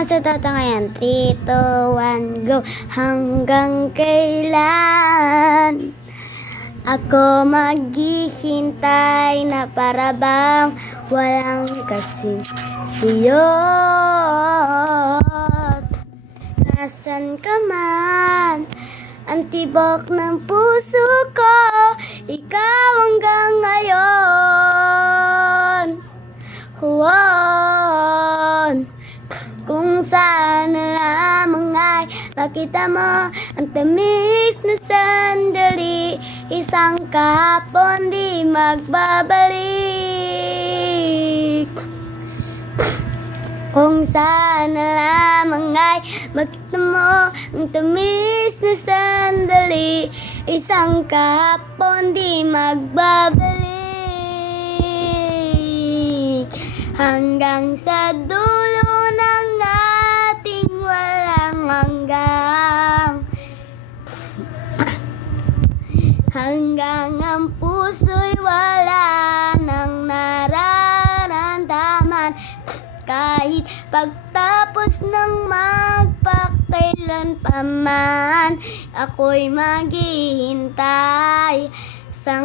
Sa tatangayan, 3, 2, 1, go. Hanggang kailan ako maghihintay na para bang walang kasing siyot? Nasaan ka man? Ang tibok ng puso ko, ikaw hanggang ngayon. Huwag kung saan na lamang ay makita mo ang tamis na sandali, isang kahapon di magbabalik. Kung saan na lamang ay makita mo ang tamis na sandali, isang kahapon di magbabalik. Hanggang sa dulo ng ating walang hanggang, hanggang ang puso'y wala nang nararamdaman. Kahit pagtapos ng magpakailan pa man, ako'y maghihintay sa